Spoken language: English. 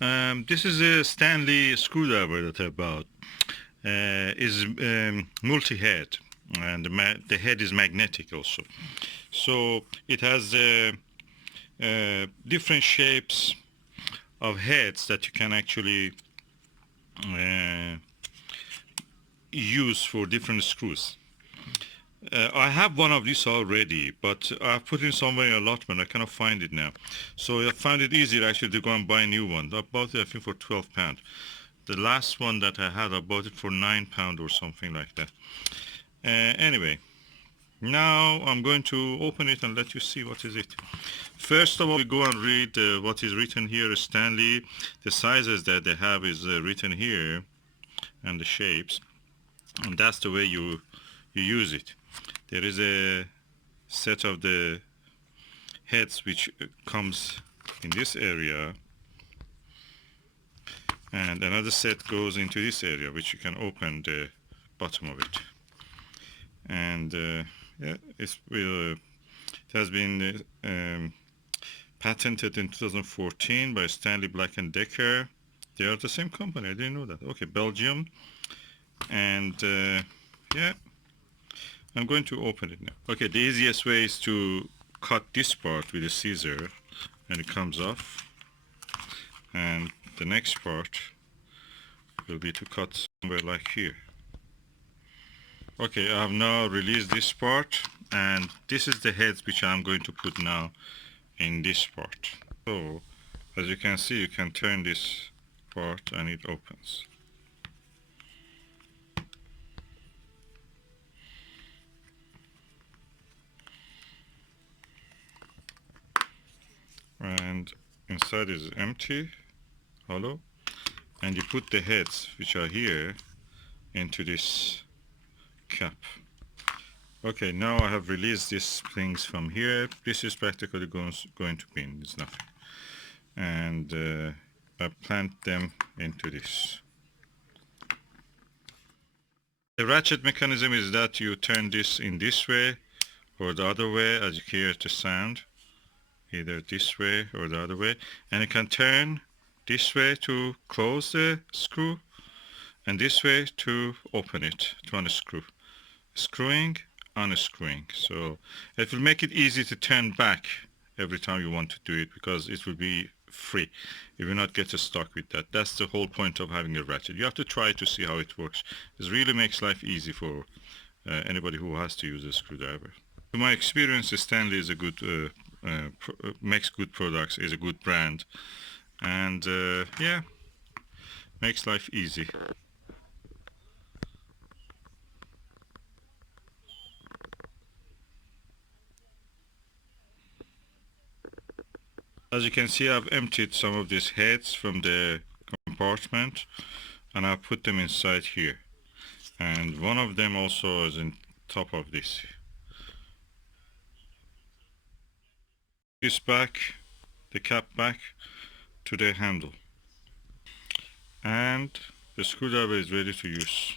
This is a Stanley screwdriver that I bought. Is multi-head, and the head is magnetic also. So it has different shapes of heads that you can actually use for different screws. I have one of these already, but I've put in somewhere in allotment. I cannot find it now. So I found it easier actually to go and buy a new one. I bought it, I think, for £12. The last one that I had, I bought it for £9 or something like that. Anyway, now I'm going to open it and let you see what is it. First of all, we go and read what is written here. Stanley, the sizes that they have is written here, and the shapes, and that's the way you use it. There is a set of the heads which comes in this area, and another set goes into this area, which you can open the bottom of it. And yeah, it has been patented in 2014 by Stanley Black & Decker. They are the same company. I didn't know that. Okay, Belgium. And yeah, I'm going to open it now. Okay, the easiest way is to cut this part with a scissor, and it comes off. And the next part will be to cut somewhere like here. Okay, I have now released this part, and this is the heads which I'm going to put now in this part. So, as you can see, you can turn this part and it opens. And inside is empty, hollow, and you put the heads which are here into this cap. Okay, now I have released these things from here. This is practically going to bin. It's nothing. And I plant them into this. The ratchet mechanism is that you turn this in this way or the other way, as you hear the sound, either this way or the other way, and you can turn this way to close the screw and this way to open it, to unscrew. Screwing, unscrewing. So it will make it easy to turn back every time you want to do it, because it will be free. You will not get stuck with that. That's the whole point of having a ratchet. You have to try to see how it works. This really makes life easy for anybody who has to use a screwdriver. In my experience, Stanley is a good makes good products, is a good brand, and yeah, makes life easy. As you can see, I've emptied some of these heads from the compartment, and I've put them inside here, and one of them also is in top of this. This back, the cap back to the handle, and the screwdriver is ready to use.